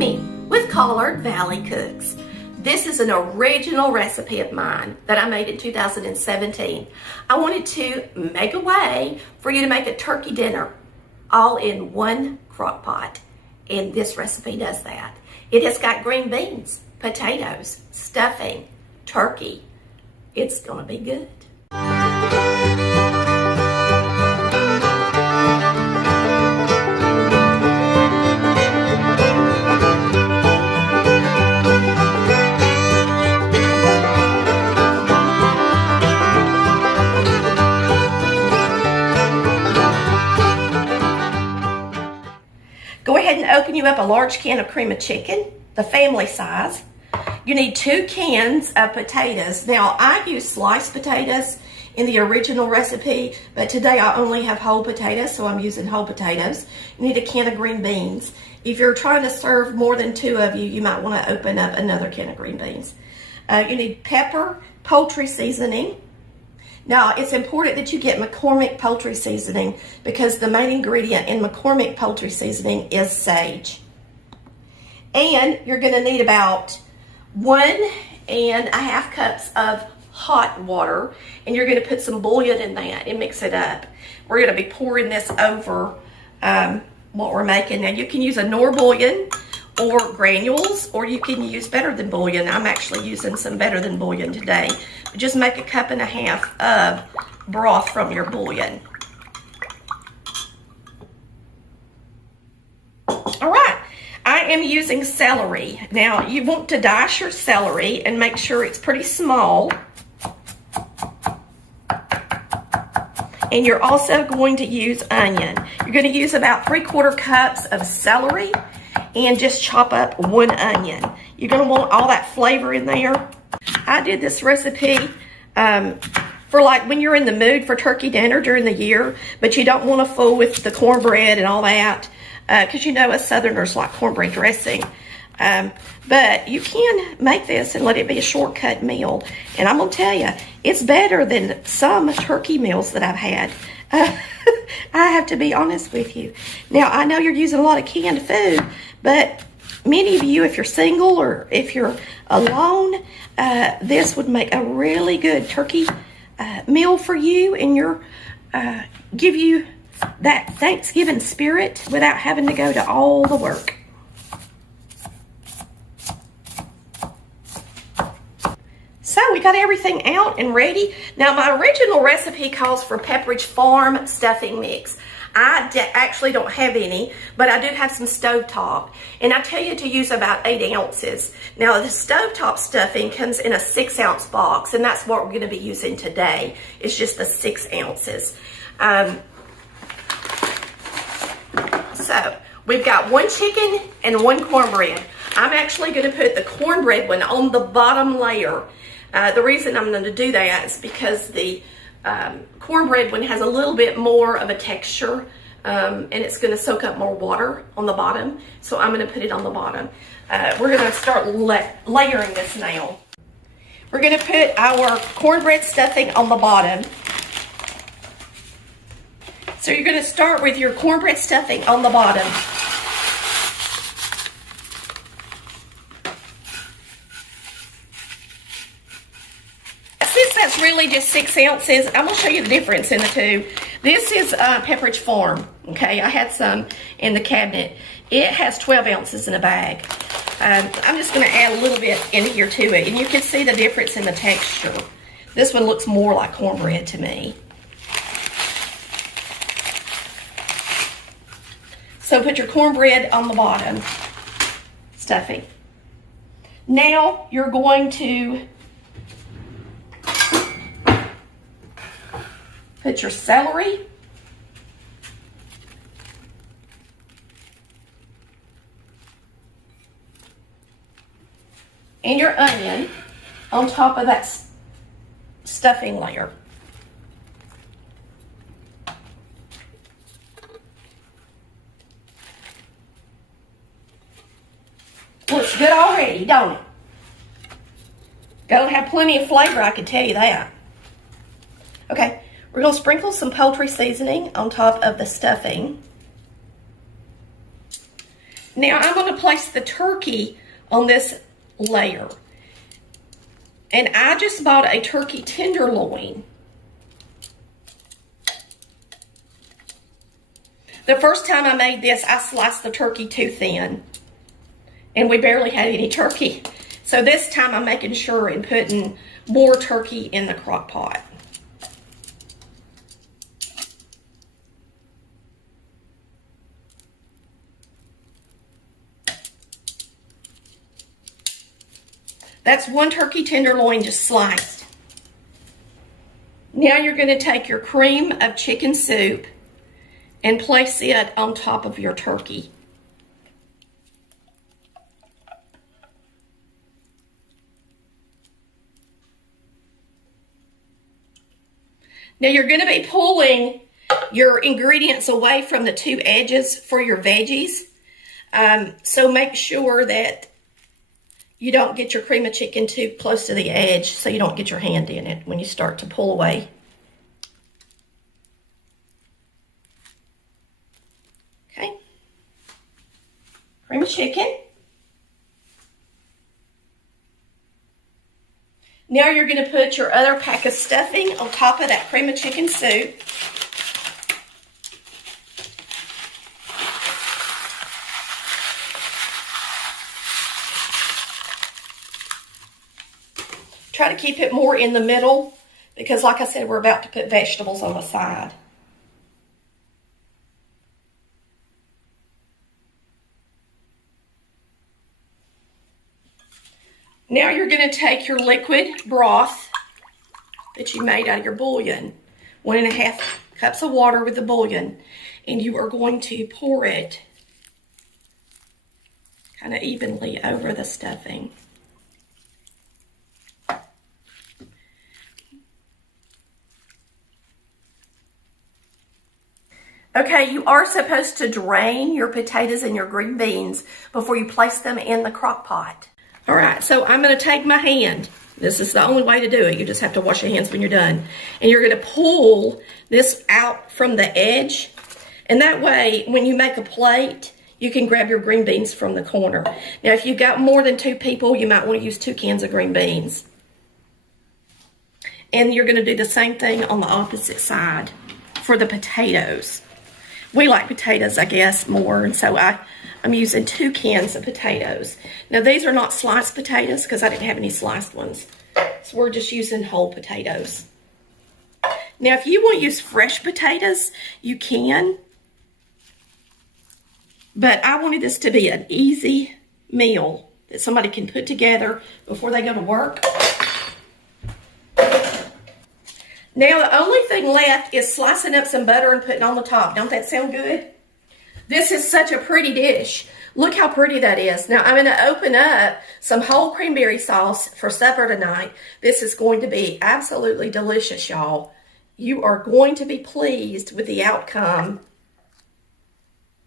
Amy with Collard Valley Cooks. This is an original recipe of mine that I made in 2017. I wanted to make a way for you to make a turkey dinner all in one crock pot, and this recipe does that. It has got green beans, potatoes, stuffing, turkey. It's gonna be good. Go ahead and open you up a large can of cream of chicken, the family size. You need 2 cans of potatoes. Now, I use sliced potatoes in the original recipe, but today I only have whole potatoes, so I'm using whole potatoes. You need a can of green beans. If you're trying to serve more than 2 of you, you might want to open up another can of green beans. You need pepper, poultry seasoning. Now, it's important that you get McCormick poultry seasoning because the main ingredient in McCormick poultry seasoning is sage. And you're going to need about 1.5 cups of hot water, and you're going to put some bouillon in that and mix it up. We're going to be pouring this over what we're making. Now, you can use a Knorr bouillon or granules, or you can use better than bouillon. I'm actually using some better than bouillon today. But just make 1.5 cups of broth from your bouillon. All right, I am using celery. Now, you want to dice your celery and make sure it's pretty small. And you're also going to use onion. You're going to use about 3/4 cups of celery and just chop up 1 onion. You're going to want all that flavor in there. I did this recipe for like when you're in the mood for turkey dinner during the year, but you don't want to fool with the cornbread and all that, because you know us Southerners like cornbread dressing. But you can make this and let it be a shortcut meal. And I'm going to tell you, it's better than some turkey meals that I've had. I have to be honest with you. Now, I know you're using a lot of canned food, but many of you, if you're single or if you're alone, this would make a really good turkey meal for you, and give you that Thanksgiving spirit without having to go to all the work. So we got everything out and ready. Now, my original recipe calls for Pepperidge Farm stuffing mix. I actually don't have any, but I do have some stovetop. And I tell you to use about 8 ounces. Now, the stovetop stuffing comes in a 6-ounce box, and that's what we're going to be using today. It's just the 6 ounces. So we've got 1 chicken and 1 cornbread. I'm actually going to put the cornbread one on the bottom layer. The reason I'm going to do that is because the cornbread one has a little bit more of a texture, and it's going to soak up more water on the bottom, so I'm going to put it on the bottom. We're going to start layering this now. We're going to put our cornbread stuffing on the bottom. So you're going to start with your cornbread stuffing on the bottom. Since that's really just 6 ounces, I'm going to show you the difference in the two. This is Pepperidge Farm, okay? I had some in the cabinet. It has 12 ounces in a bag. I'm just going to add a little bit in here to it, and you can see the difference in the texture. This one looks more like cornbread to me. So put your cornbread on the bottom, stuffing. Now you're going to put your celery, and your onion on top of that stuffing layer. Looks good already, don't it? Gonna have plenty of flavor, I can tell you that. Okay, we're gonna sprinkle some poultry seasoning on top of the stuffing. Now I'm going to place the turkey on this layer. And I just bought a turkey tenderloin. The first time I made this, I sliced the turkey too thin. And we barely had any turkey. So this time I'm making sure and putting more turkey in the crock pot. That's one turkey tenderloin just sliced. Now you're going to take your cream of chicken soup and place it on top of your turkey. Now you're going to be pulling your ingredients away from the two edges for your veggies. So make sure that you don't get your cream of chicken too close to the edge so you don't get your hand in it when you start to pull away. Okay. Cream of chicken. Now you're going to put your other pack of stuffing on top of that cream of chicken soup. Try to keep it more in the middle because, like I said, we're about to put vegetables on the side. Now you're going to take your liquid broth that you made out of your bouillon, 1.5 cups of water with the bouillon, and you are going to pour it kind of evenly over the stuffing. Okay, you are supposed to drain your potatoes and your green beans before you place them in the crock pot. All right, so I'm going to take my hand. This is the only way to do it. You just have to wash your hands when you're done. And you're going to pull this out from the edge. And that way, when you make a plate, you can grab your green beans from the corner. Now, if you've got more than 2 people, you might want to use 2 cans of green beans. And you're going to do the same thing on the opposite side for the potatoes. We like potatoes, I guess, more, and so I'm using 2 cans of potatoes. Now, these are not sliced potatoes because I didn't have any sliced ones. So we're just using whole potatoes. Now, if you want to use fresh potatoes, you can. But I wanted this to be an easy meal that somebody can put together before they go to work. Now, the only thing left is slicing up some butter and putting on the top. Don't that sound good? This is such a pretty dish. Look how pretty that is. Now, I'm going to open up some whole cranberry sauce for supper tonight. This is going to be absolutely delicious, y'all. You are going to be pleased with the outcome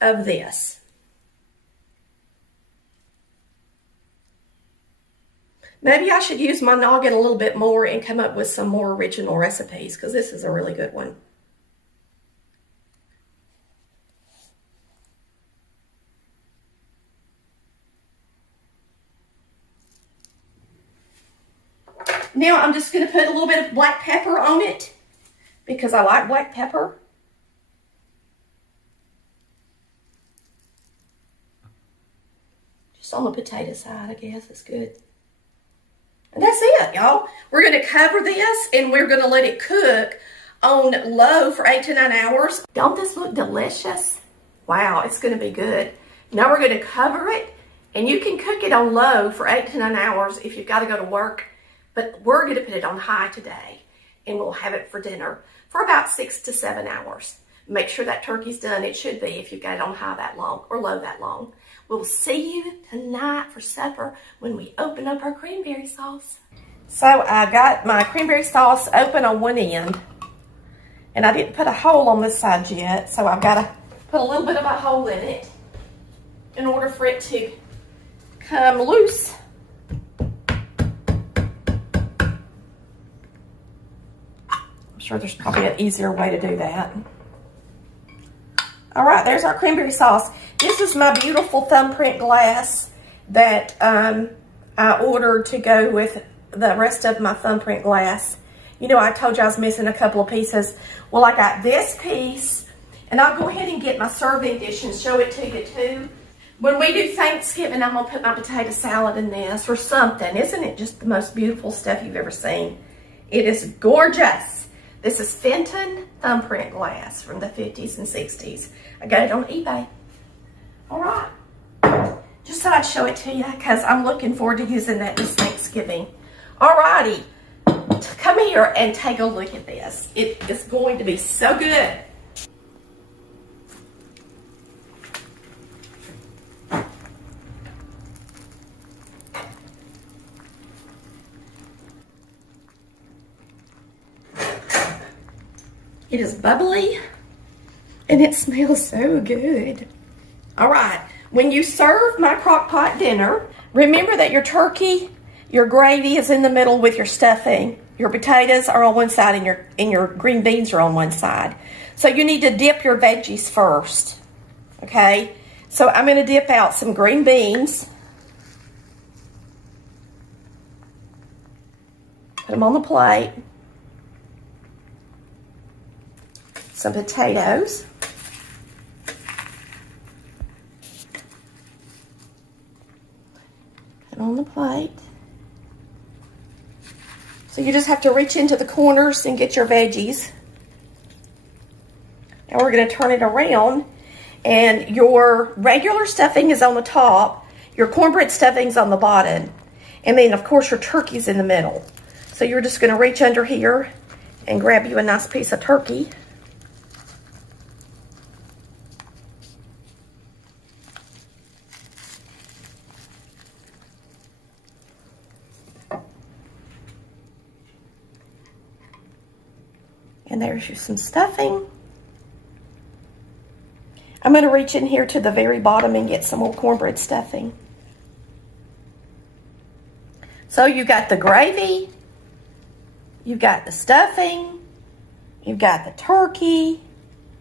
of this. Maybe I should use my noggin a little bit more and come up with some more original recipes because this is a really good one. Now I'm just going to put a little bit of black pepper on it because I like black pepper. Just on the potato side, I guess. It's good. And that's it, y'all. We're going to cover this and we're going to let it cook on low for 8 to 9 hours. Don't this look delicious? Wow, it's going to be good. Now we're going to cover it and you can cook it on low for 8 to 9 hours if you've got to go to work. But we're going to put it on high today and we'll have it for dinner for about 6 to 7 hours. Make sure that turkey's done. It should be if you've got it on high that long or low that long. We'll see you tonight for supper when we open up our cranberry sauce. So I got my cranberry sauce open on one end. And I didn't put a hole on this side yet. So I've got to put a little bit of a hole in it in order for it to come loose. I'm sure there's probably an easier way to do that. All right, there's our cranberry sauce. This is my beautiful thumbprint glass that I ordered to go with the rest of my thumbprint glass. You know, I told you I was missing a couple of pieces. Well, I got this piece, and I'll go ahead and get my serving dish and show it to you too. When we do Thanksgiving, I'm gonna put my potato salad in this or something. Isn't it just the most beautiful stuff you've ever seen? It is gorgeous. This is Fenton thumbprint glass from the 50s and 60s. I got it on eBay. All right. Just thought I'd show it to you because I'm looking forward to using that this Thanksgiving. All righty. Come here and take a look at this. It is going to be so good. It is bubbly and it smells so good. All right, when you serve my crock pot dinner, remember that your turkey, your gravy is in the middle with your stuffing. Your potatoes are on one side and your green beans are on one side. So you need to dip your veggies first, okay? So I'm gonna dip out some green beans. Put them on the plate. Some potatoes. Put them on the plate. So you just have to reach into the corners and get your veggies. Now we're going to turn it around, and your regular stuffing is on the top, your cornbread stuffing is on the bottom, and then of course your turkey's in the middle. So you're just going to reach under here and grab you a nice piece of turkey. And there's your some stuffing. I'm going to reach in here to the very bottom and get some more cornbread stuffing. So you got the gravy, you've got the stuffing, you've got the turkey.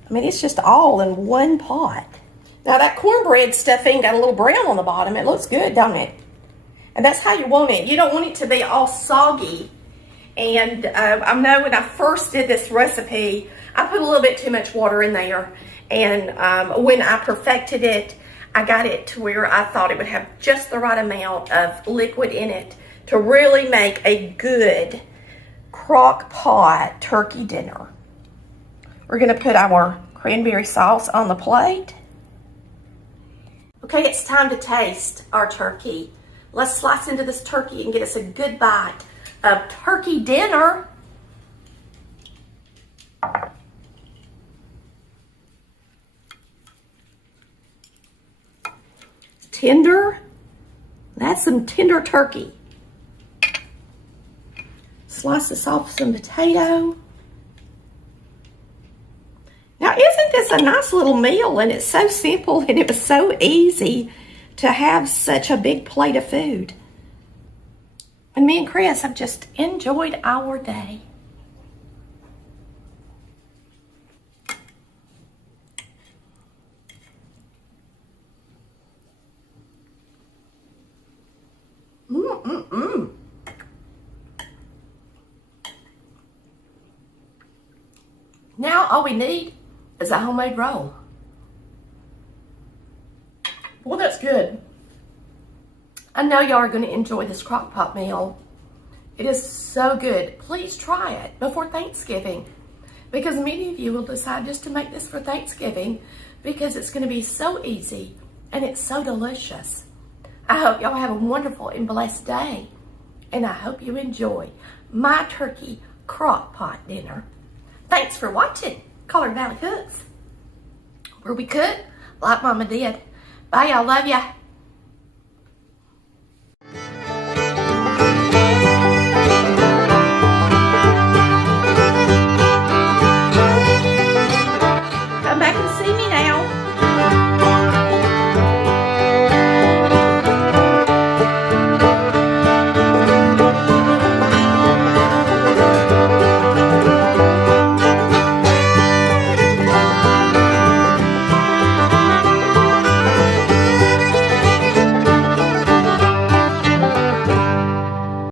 I mean, it's just all in one pot. Now that cornbread stuffing got a little brown on the bottom. It looks good, don't it? And that's how you want it. You don't want it to be all soggy. And I know when I first did this recipe, I put a little bit too much water in there. And when I perfected it, I got it to where I thought it would have just the right amount of liquid in it to really make a good crock pot turkey dinner. We're going to put our cranberry sauce on the plate. Okay, it's time to taste our turkey. Let's slice into this turkey and get us a good bite of turkey dinner. Tender. That's some tender turkey. Slice this off some potato. Now, isn't this a nice little meal? And it's so simple, and it was so easy to have such a big plate of food. And me and Chris have just enjoyed our day. Now all we need is a homemade roll. Well, that's good. I know y'all are going to enjoy this crock pot meal. It is so good. Please try it before Thanksgiving, because many of you will decide just to make this for Thanksgiving because it's going to be so easy and it's so delicious. I hope y'all have a wonderful and blessed day, and I hope you enjoy my turkey crock pot dinner. Thanks for watching Colored Valley Cooks, where we cook like Mama did. Bye, y'all. Love ya.